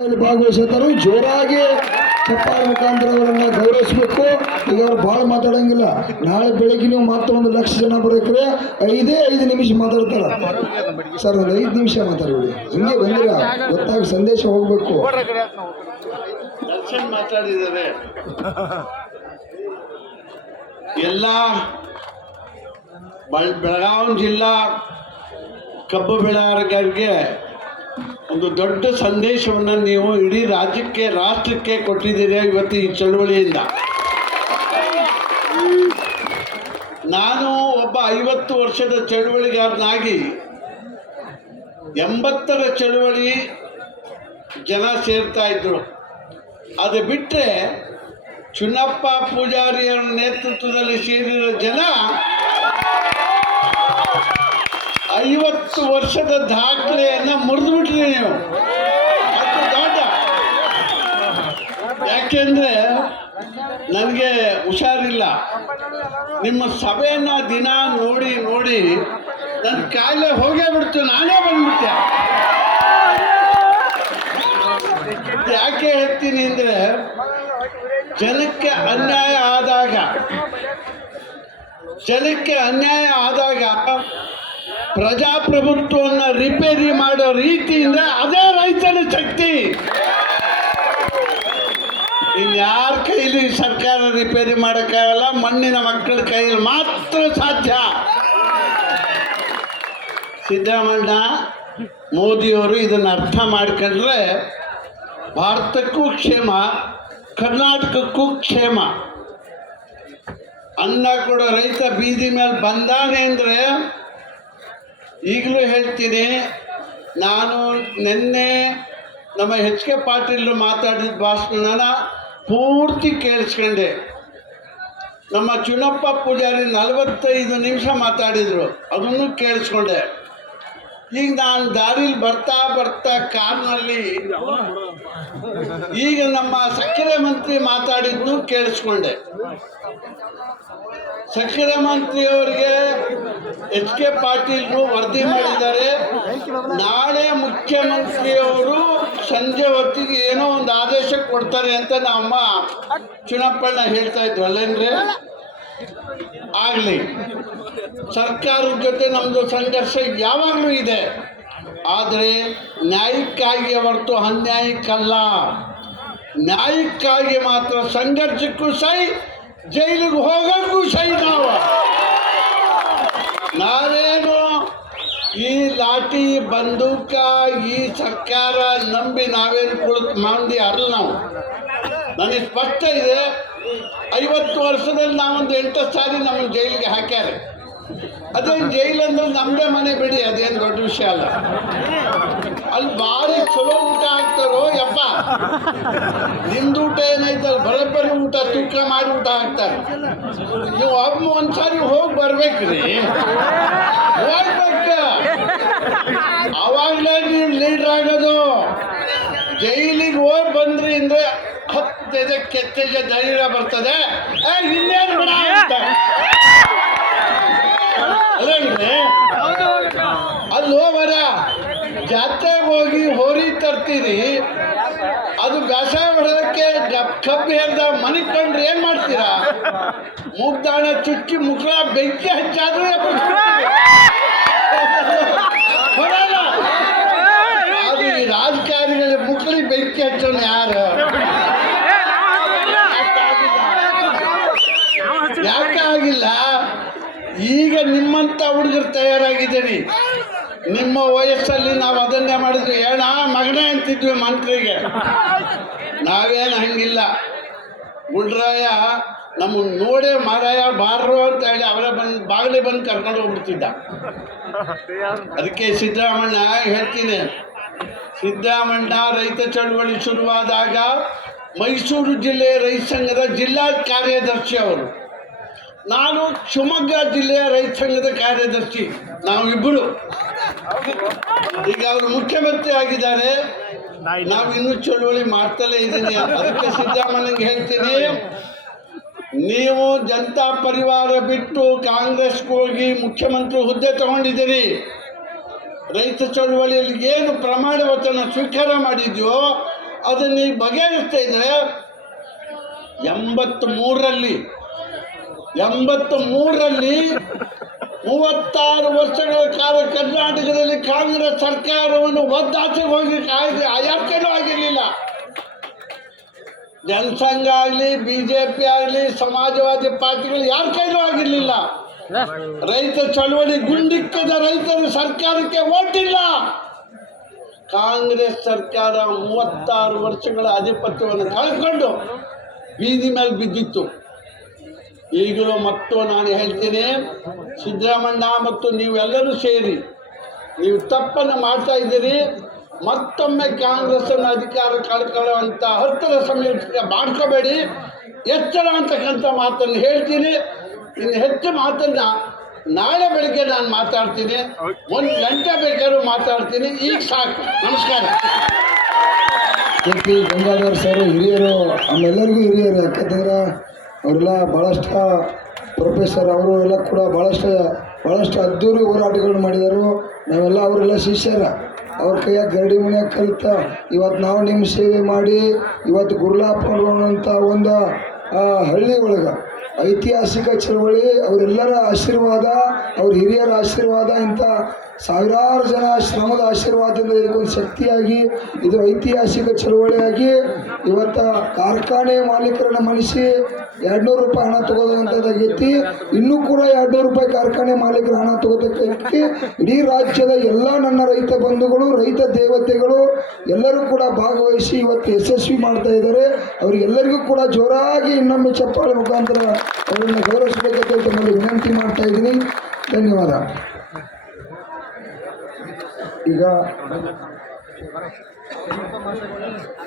ಭಾಗವಹಿಸುತ್ತಾರೆ. ಜೋರಾಗಿ ಚಪ್ಪಾಳೆ ಮುಖಾಂತರ ಅವರನ್ನ ಗೌರವಿಸಬೇಕು. ಈಗ ಅವ್ರು ಭಾಳ ಮಾತಾಡಂಗಿಲ್ಲ. ನಾಳೆ ಬೆಳಿಗ್ಗೆ ನೀವು ಮತ್ತೆ 1,00,000 ಜನ ಬರೋಕ್ರೆ 5 ನಿಮಿಷ ಮಾತಾಡ್ತಾರ. ಸರ್ ಒಂದು 5 ನಿಮಿಷ ಮಾತಾಡ್ಬಿಡಿ. ಹಿಂಗೆ ಬಂದಿರ ಗೊತ್ತಾಗ ಸಂದೇಶ ಹೋಗ್ಬೇಕು. ದರ್ಶನ್ ಮಾತಾಡಿದ್ದಾರೆ. ಎಲ್ಲ ಬೆಳಗಾವಿ ಜಿಲ್ಲಾ ಕಬ್ಬು ಬೆಳೆಗಾರರಿಗೆ ಒಂದು ದೊಡ್ಡ ಸಂದೇಶವನ್ನು ನೀವು ಇಡೀ ರಾಜ್ಯಕ್ಕೆ ರಾಷ್ಟ್ರಕ್ಕೆ ಕೊಟ್ಟಿದ್ದೀರಿ ಇವತ್ತು ಈ ಚಳುವಳಿಯಿಂದ. ನಾನು ಒಬ್ಬ 50 ವರ್ಷದ ಚಳುವಳಿಗಾರನಾಗಿ 80ರ ಚಳುವಳಿ ಜನ ಸೇರ್ತಾ ಇದ್ರು. ಅದು ಬಿಟ್ಟರೆ ಚುನಪ್ಪ ಪೂಜಾರಿಯವರ ನೇತೃತ್ವದಲ್ಲಿ ಸೇರಿರೋ ಜನ 50 ವರ್ಷದ ದಾಖಲೆಯನ್ನು ಮುರಿದುಬಿಟ್ರಿ ನೀವು. ಅದು ದೊಡ್ಡ. ಯಾಕೆಂದರೆ ನನಗೆ ಹುಷಾರಿಲ್ಲ. ನಿಮ್ಮ ಸಭೆಯನ್ನು ದಿನ ನೋಡಿ ನೋಡಿ ನನ್ನ ಕಾಯಿಲೆ ಹೋಗೇ ಬಿಡ್ತು. ನಾನೇ ಬಂದ್ಬಿಟ್ಟೆ. ಯಾಕೆ ಹೇಳ್ತೀನಿ ಅಂದರೆ ಜನಕ್ಕೆ ಅನ್ಯಾಯ ಆದಾಗ ಪ್ರಜಾಪ್ರಭುತ್ವವನ್ನು ರಿಪೇರಿ ಮಾಡೋ ರೀತಿಯಿಂದ ಅದೇ ರೈತನ ಶಕ್ತಿ. ಇನ್ಯಾರ ಕೈಲಿ ಸರ್ಕಾರ ರಿಪೇರಿ ಮಾಡೋಕ್ಕಾಗಲ್ಲ. ಮಣ್ಣಿನ ಮಕ್ಕಳ ಕೈಯಲ್ಲಿ ಮಾತ್ರ ಸಾಧ್ಯ. ಸಿದ್ದರಾಮಣ್ಣ ಮೋದಿಯವರು ಇದನ್ನು ಅರ್ಥ ಮಾಡ್ಕೊಂಡ್ರೆ ಭಾರತಕ್ಕೂ ಕ್ಷೇಮ, ಕರ್ನಾಟಕಕ್ಕೂ ಕ್ಷೇಮ. ಅನ್ನ ಕೊಡೋ ರೈತ ಬೀದಿ ಮೇಲೆ ಬಂದಾನೆ ಅಂದರೆ, ಈಗಲೂ ಹೇಳ್ತೀನಿ, ನಾನು ನಿನ್ನೆ ನಮ್ಮ HK ಪಾಟೀಲ್ ಮಾತಾಡಿದ ಭಾಷಣನ ಪೂರ್ತಿ ಕೇಳಿಸ್ಕೊಂಡೆ. ನಮ್ಮ ಚುನಪ್ಪ ಪೂಜಾರಿ 45 ನಿಮಿಷ ಮಾತಾಡಿದರು, ಅದನ್ನು ಕೇಳಿಸ್ಕೊಂಡೆ. ಈಗ ನಾನು ದಾರಿಲಿ ಬರ್ತಾ ಕಾರ್ನಲ್ಲಿ ಈಗ ನಮ್ಮ ಸಕ್ಕರೆ ಮಂತ್ರಿ ಮಾತಾಡಿದ್ನು ಕೇಳಿಸ್ಕೊಂಡೆ. ಸಕ್ಕರೆ ಮಂತ್ರಿಯವರಿಗೆ HK ಪಾಟೀಲ್ರು ವರದಿ ಮಾಡಿದ್ದಾರೆ. ನಾಳೆ ಮುಖ್ಯಮಂತ್ರಿಯವರು ಸಂಜೆ ಹೊತ್ತಿಗೆ ಏನೋ ಒಂದು ಆದೇಶ ಕೊಡ್ತಾರೆ ಅಂತ ನಮ್ಮ ಚುನಪ್ಪಣ್ಣ ಹೇಳ್ತಾ ಇದ್ರು. ಅಲ್ಲೇನ್ರಿ? ಆಗಲಿ, ಸರ್ಕಾರದ ಜೊತೆ ನಮ್ಮದು ಸಂಘರ್ಷ ಯಾವಾಗಲೂ ಇದೆ. ಆದರೆ ನ್ಯಾಯಕ್ಕಾಗಿ ಹೊರತು ಅನ್ಯಾಯಕ್ಕಲ್ಲ. ನ್ಯಾಯಕ್ಕಾಗಿ ಮಾತ್ರ ಸಂಘರ್ಷಕ್ಕೂ ಸೈ, ಜೈಲಿಗೆ ಹೋಗೋಕ್ಕೂ ಸೈ. ನಾವೇನು ಈ ಲಾಠಿ ಬಂದೂಕ ಈ ಸರ್ಕಾರ ನಂಬಿ ನಾವೇನು ಕುಳಿತು ಮಂದಿ ಅಲ್ಲ ನಾವು. ನನಗೆ ಸ್ಪಷ್ಟ ಇದೆ, 50 ವರ್ಷದಲ್ಲಿ ನಾವೊಂದು 8 ಸಾರಿ ನಮ್ಮನ್ನು ಜೈಲಿಗೆ ಹಾಕ್ಯಾರೆ. ಅದೇನು ಜೈಲಂದ್ರೆ ನಮ್ಮದೇ ಮನೆ ಬಿಡಿ, ಅದೇನು ದೊಡ್ಡ ವಿಷಯ ಅಲ್ಲ. ಅಲ್ಲಿ ಭಾರಿ ಚಲೋ ಊಟ ಹಾಕ್ತಾರೋ ಯಪ್ಪ. ನಿಮ್ದು ಊಟ ಏನೈತಲ್ಲ, ಬರೋಬ್ಬರಿ ಊಟ ತೂಕ ಮಾಡಿ ಊಟ ಹಾಕ್ತಾರೆ. ನೀವು ಒಂದ್ಸಾರಿ ಹೋಗಿ ಬರ್ಬೇಕ್ರಿ, ಹೋಗ್ಬೇಕ. ಅವಾಗಲೇ ನೀವು ಲೀಡ್ರ್ ಆಗೋದು. ಜೈಲಿಗೆ ಹೋಗಿ ಬಂದ್ರಿ ಅಂದರೆ 10 ಕೆತ್ತಜ ಧೈರ್ಯ ಬರ್ತದೆ. ಇನ್ನೇನು ಬಿಡ ಅಂತ ಅಲ್ಲಿ ಹೋಗರ ಜಾತ್ರೆಗೆ ಹೋಗಿ ಹೋರಿ ತರ್ತೀರಿ, ಅದು ಬೇಸಾಯ ಹೊಡೋದಕ್ಕೆ ಕಬ್ಬು ಹೇಳ್ದ ಮನೆಗೆ ಕಂಡ್ರೆ ಏನು ಮಾಡ್ತೀರಾ? ಮುಗ್ದಾಣ ಚುಚ್ಚಿ ಮುಖ ಬೆಂಕಿ ಹಚ್ಚಾದ್ರೂ ಹೊಡಲ್ಲ. ಅದು ಈ ರಾಜಕಾರಣಿಗಳ ಮುಖಳಿಗೆ ಬೆಂಕಿ ಹಚ್ಚೋನು ಯಾರು? ಯಾಕೆ ಆಗಿಲ್ಲ? ಈಗ ನಿಮ್ಮಂಥ ಹುಡುಗರು ತಯಾರಾಗಿದ್ದೀರಿ. ನಿಮ್ಮ ವಯಸ್ಸಲ್ಲಿ ನಾವು ಅದನ್ನೇ ಮಾಡಿದ್ವಿ. ಏನ ಮಗನೇ ಅಂತಿದ್ವಿ ಮಂತ್ರಿಗೆ. ನಾವೇನು ಹಂಗಿಲ್ಲ. ಗುಂಡ್ರಾಯ ನಮ್ಮನ್ನು ನೋಡೇ ಮಾರಾಯ ಬಾರ್ರು ಅಂತ ಹೇಳಿ ಅವರೇ ಬಾಗಿಲೇ ಬಂದು ಕರ್ಕೊಂಡು ಹೋಗ್ಬಿಡ್ತಿದ್ದ. ಅದಕ್ಕೆ ಸಿದ್ದರಾಮಣ್ಣ ಹೇಳ್ತೀನಿ, ಸಿದ್ದರಾಮಣ್ಣ ರೈತ ಚಳವಳಿ ಶುರುವಾದಾಗ ಮೈಸೂರು ಜಿಲ್ಲೆ ರೈತ ಸಂಘದ ಜಿಲ್ಲಾ ಕಾರ್ಯದರ್ಶಿ ಅವರು, ನಾನು ಶಿವಮೊಗ್ಗ ಜಿಲ್ಲೆಯ ರೈತ ಸಂಘದ ಕಾರ್ಯದರ್ಶಿ. ನಾವಿಬ್ಬರು ಈಗ ಅವರು ಮುಖ್ಯಮಂತ್ರಿ ಆಗಿದ್ದಾರೆ. ನಾವು ಇನ್ನೂ ಚಳುವಳಿ ಮಾಡ್ತಲೇ ಇದ್ದೀನಿ. ಅದಕ್ಕೆ ಸಿದ್ದರಾಮಯ್ಯನಿಗೆ ಹೇಳ್ತೀನಿ, ನೀವು ಜನತಾ ಪರಿವಾರ ಬಿಟ್ಟು ಕಾಂಗ್ರೆಸ್ಗೆ ಹೋಗಿ ಮುಖ್ಯಮಂತ್ರಿ ಹುದ್ದೆ ತಗೊಂಡಿದ್ದೀರಿ. ರೈತ ಚಳುವಳಿಯಲ್ಲಿ ಏನು ಪ್ರಮಾಣ ವಚನ ಸ್ವೀಕಾರ ಮಾಡಿದ್ಯೋ ಅದನ್ನ ಈಗ ಬಗೆಹರಿಸ್ತಾ ಇದ್ರೆ 83ರಲ್ಲಿ 36 ವರ್ಷಗಳ ಕಾಲ ಕರ್ನಾಟಕದಲ್ಲಿ ಕಾಂಗ್ರೆಸ್ ಸರ್ಕಾರವನ್ನು ಒದ್ದಾಚೆಗೆ ಹೋಗಿ ಯಾಕೆನೂ ಆಗಿರಲಿಲ್ಲ. ಜನಸಂಘ ಆಗಲಿ, ಬಿಜೆಪಿ ಆಗಲಿ, ಸಮಾಜವಾದಿ ಪಾರ್ಟಿಗಳು ಯಾರ ಕೈಲೂ ಆಗಿರಲಿಲ್ಲ. ರೈತ ಚಳವಳಿ ಗುಂಡಿಕ್ಕದ ರೈತರ ಸರ್ಕಾರಕ್ಕೆ ಓಟಿಲ್ಲ. ಕಾಂಗ್ರೆಸ್ ಸರ್ಕಾರ 36 ವರ್ಷಗಳ ಆಧಿಪತ್ಯವನ್ನು ಕಳ್ಕೊಂಡು ಬೀದಿ ಮೇಲೆ ಬಿದ್ದಿತ್ತು. ಈಗಲೂ ಮತ್ತು ನಾನು ಹೇಳ್ತೀನಿ, ಸಿದ್ದರಾಮಣ್ಣ ಮತ್ತು ನೀವೆಲ್ಲರೂ ಸೇರಿ ನೀವು ತಪ್ಪನ್ನು ಮಾಡ್ತಾ ಇದ್ದೀರಿ. ಮತ್ತೊಮ್ಮೆ ಕಾಂಗ್ರೆಸ್ಸನ್ನು ಅಧಿಕಾರ ಕಳ್ಕೊಳ್ಳುವಂಥ ಹತ್ತಿರ ಸಮಯಕ್ಕೆ ಮಾಡ್ಕೋಬೇಡಿ, ಎಚ್ಚರ ಅಂತಕ್ಕಂಥ ಮಾತನ್ನು ಹೇಳ್ತೀನಿ. ಇನ್ನು ಹೆಚ್ಚು ಮಾತನ್ನು ನಾಳೆ ಬೆಳಿಗ್ಗೆ ನಾನು ಮಾತಾಡ್ತೀನಿ, 1 ಗಂಟೆ ಬೇಕಾದ್ರೂ ಮಾತಾಡ್ತೀನಿ. ಈಗ ಸಾಕು, ನಮಸ್ಕಾರ. ಕೆ ಗಂಗಾಧರ್ ಸರ್ ಹಿರಿಯರು, ಆಮೆಲ್ಲರಿಗೂ ಹಿರಿಯರು. ಯಾಕಂತಂದ್ರೆ ಅವರೆಲ್ಲ ಭಾಳಷ್ಟು ಪ್ರೊಫೆಸರ್, ಅವರು ಎಲ್ಲ ಕೂಡ ಭಾಳಷ್ಟು ಅದ್ದೂರಿ ಹೋರಾಟಗಳು ಮಾಡಿದರು. ನಾವೆಲ್ಲ ಅವರೆಲ್ಲ ಶಿಷ್ಯರ, ಅವ್ರ ಕೈಯಾಗ ಗರಡಿ ಮನೆಯಾಗ ಕಲಿತ ಇವತ್ತು ನಾವು ನಿಮ್ಮ ಸೇವೆ ಮಾಡಿ ಇವತ್ತು ಗುರ್ಲಾಪುರ ಒಂದು ಹಳ್ಳಿ ಒಳಗೆ ಐತಿಹಾಸಿಕ ಚಳವಳಿ, ಅವರೆಲ್ಲರ ಆಶೀರ್ವಾದ, ಅವ್ರ ಹಿರಿಯರ ಆಶೀರ್ವಾದ, ಇಂಥ ಸಾವಿರಾರು ಜನ ಶ್ರಮದ ಆಶೀರ್ವಾದದಿಂದ ಇದಕ್ಕೊಂದು ಶಕ್ತಿಯಾಗಿ ಇದು ಐತಿಹಾಸಿಕ ಚಳವಳಿಯಾಗಿ ಇವತ್ತು ಕಾರ್ಖಾನೆ ಮಾಲೀಕರನ್ನ ಮನಿಸಿ 200 ರೂಪಾಯಿ ಹಣ ತಗೋದಂಥದ್ದಾಗೈತಿ. ಇನ್ನೂ ಕೂಡ 200 ರೂಪಾಯಿ ಕಾರ್ಖಾನೆ ಮಾಲೀಕರ ಹಣ ತಗೋದಕ್ಕೈತಿ. ಇಡೀ ರಾಜ್ಯದ ಎಲ್ಲ ನನ್ನ ರೈತ ಬಂಧುಗಳು, ರೈತ ದೇವತೆಗಳು ಎಲ್ಲರೂ ಕೂಡ ಭಾಗವಹಿಸಿ ಇವತ್ತು ಯಶಸ್ವಿ ಮಾಡ್ತಾ ಇದ್ದಾರೆ. ಅವರಿಗೆಲ್ಲರಿಗೂ ಕೂಡ ಜೋರಾಗಿ ಇನ್ನೊಮ್ಮೆ ಚಪ್ಪಾಳೆ ಮುಖಾಂತರ ಅವರನ್ನು ಗೌರವಿಸಬೇಕಂತ ತಮ್ಮಲ್ಲಿ ವಿನಂತಿ ಮಾಡ್ತಾ ಇದ್ದೀನಿ. ಧನ್ಯವಾದ. ಈಗ